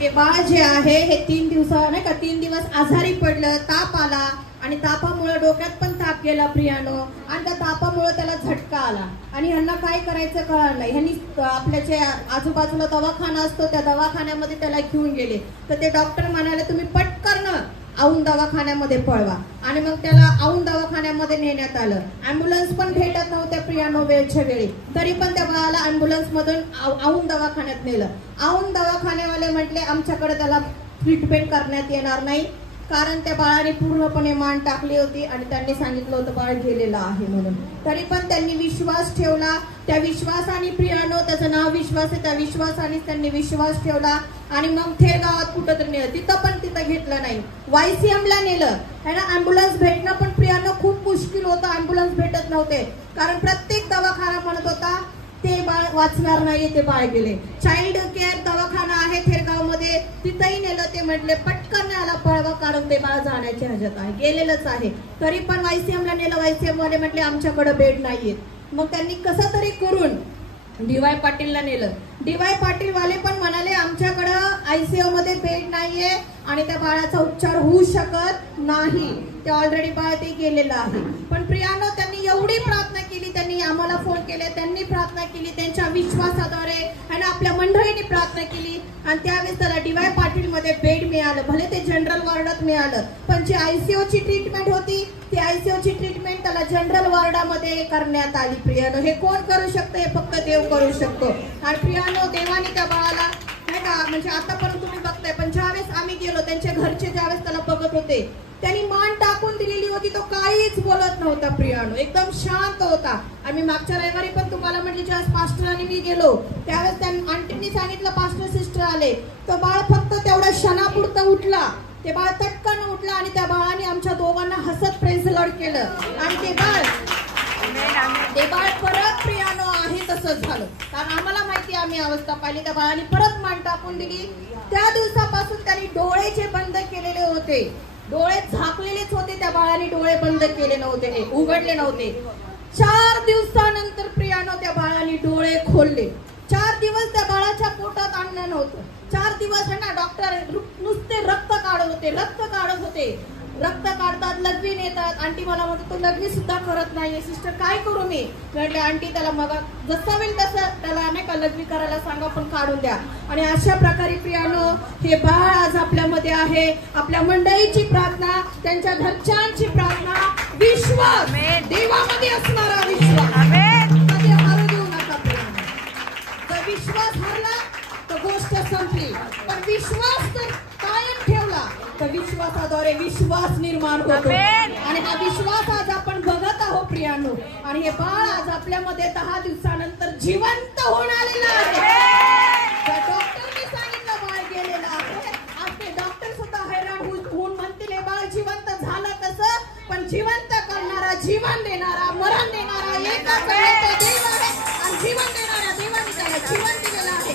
हे बाळ जे आहे हे 3 दिवस आजारी पडलं, ताप आला आणि तापामुळे डोक्यात पण ताप गेला प्रियानो आणि त्या तापामुळे त्याला झटका आला आणि ह्यांना काय करायचं कळलं नाही. ह्यांनी आपल्या जे आजूबाजूला दवाखाना असतो त्या दवाखान्यामध्ये त्याला घेऊन गेले तर ते डॉक्टर म्हणाले तुम्ही पटकन औंध दवाखान्यामध्ये पळवा आणि मग त्याला औंध दवाखान्यामध्ये नेण्यात आलं. ॲम्ब्युलन्स पण भेटत नव्हत्या प्रियानो वेळच्या वेळी, तरी पण त्या बाळाला ॲम्ब्युलन्स मधून औंध दवाखान्यात नेलं. औंध दवाखान्यावाले म्हटले आमच्याकडे त्याला ट्रीटमेंट करण्यात येणार नाही कारण त्या बाळाने पूर्णपणे मान टाकली होती आणि त्यांनी सांगितलं होतं बाळ गेलेलं आहे म्हणून. तरी पण त्यांनी विश्वास ठेवला. त्या विश्वासाने प्रियानो, त्याचं नाव विश्वास आहे, त्या विश्वासाने त्यांनी विश्वास ठेवला आणि मग थेर गावात कुठं तरी नेलं. तिथं घेतलं नाही, YCMला नेलं. ह्याला ॲम्ब्युलन्स भेटणं पण प्रियानो खूप मुश्किल होतं. ॲम्ब्युलन्स भेटत नव्हते कारण प्रत्येक दवाखाना म्हणत होता ते बाळ वाचणार नाही, ते बाळ गेले. चाइल्ड केअर दवाखाना आहे थेरगाव मध्ये, तिथंही नेलं. ते म्हटले पटकन याला पळवा कारण ते बाळ जाण्याच्या ह्याच्यात आहे, गेलेलंच आहे. तरी पण YCMला नेलं. YCM वाले म्हटले आमच्याकडे बेड नाहीये. मग त्यांनी कसं तरी करून DY पाटीलला नेलं. DY पाटील वाले पण म्हणाले आमच्याकडं ICU मध्ये बेड नाहीये आणि त्या बाळाचा उपचार होऊ शकत नाही, ते ऑलरेडी बाळ ते गेलेलं आहे. पण प्रियानो त्यांनी एवढी प्रार्थना केली, त्यांनी आम्हाला फोन केले, त्यांनी प्रार्थना केली, त्यांच्या विश्वासाद्वारे आणि आपल्या मंडळींनी प्रार्थना केली आणि त्यावेळेस त्याला DY पाटील मध्ये बेड मिळालं. भले ते जनरल वॉर्डात मिळालं पण जी ICU ची ट्रीटमेंट होती ती ICU ची ट्रीटमेंट त्याला जनरल वॉर्डामध्ये करण्यात आली. प्रियानो हे कोण करू शकतं? हे फक्त देव करू शकतो. आणि प्रियानो देवाने त्या बाळाला नाही का म्हणजे आतापर्यंत तुम्ही बघताय, पण ज्यावेळेस आम्ही गेलो त्यांच्या घरचे ज्यावेळेस त्याला बघत होते त्यांनी मान टाकून दिलेली होती. तो काहीच बोलत नव्हता प्रियानो, एकदम शांत होता. आम्ही मागच्या रविवारी पण तुम्हाला म्हटले ज्यावेळेस पास्टर आणि मी गेलो त्यावेळेस त्या आंटींनी सांगितलं पास्टर सिस्टर आले, तो बाळ फक्त तेवढ्या क्षणापुरता उठला. ते बाळ तटकन उठलं आणि त्या बाळाने आमच्या दोघांना हसत प्रेझ लॉर्ड केलं आणि ते बाळ परत प्रियानो आहे तसंच झालं. कारण आम्हाला माहिती आम्ही अवस्था पाहिली. त्या बाळाने परत मान टाकून दिली. त्या दिवसापासून त्यांनी डोळे जे बंद केलेले होते, डोळे झाकलेलेच होते, त्या बाळाने डोळे बंद केले नव्हते, उघडले नव्हते. 4 दिवसानंतर प्रियानो त्या बाळाने डोळे खोलले. 4 दिवस त्या बाळाच्या पोटात अन्न नव्हतं. 4 दिवस आहे ना डॉक्टर नुसते रक्त काढत होते. रक्त काढतात, लघवी नेतात. आंटी मला म्हणतो तो लघवी सुद्धा करत नाहीये सिस्टर, काय करू मी? म्हटले आंटी त्याला मग जसं होईल तसं त्याला नाही का लघवी करायला सांगा पण काढून द्या. आणि अशा प्रकारे प्रियानो हे बाळ आज आपल्यामध्ये आहे. आपल्या मंडळीची प्रार्थना, त्यांच्या घरच्यांची प्रार्थना, विश्वास देवामध्ये असणारा विश्वास कधी हारू देऊ नका प्रियानो. जर विश्वास हरला तर गोष्ट संपली, पण विश्वास जर कायम ठेवला तर विश्वासाद्वारे विश्वास निर्माण होतो. आणि हा विश्वास आज आपण बघत आहोत प्रियानो. आणि हे बाळ आज आपल्यामध्ये 10 दिवसानंतर जिवंत होऊन आलेलं आहे. डॉक्टरने सांगितलं बाळ गेलेलं आहे. आज ते डॉक्टर सुद्धा हैराण होऊन म्हणतील हे बाळ जिवंत झालं कसं? पण जिवंत करणारा, जीवन देणारा, मरण देणारा एकच देव आहे आणि जीवन देणाऱ्या देवाने त्याला जीवन दिलेलं आहे.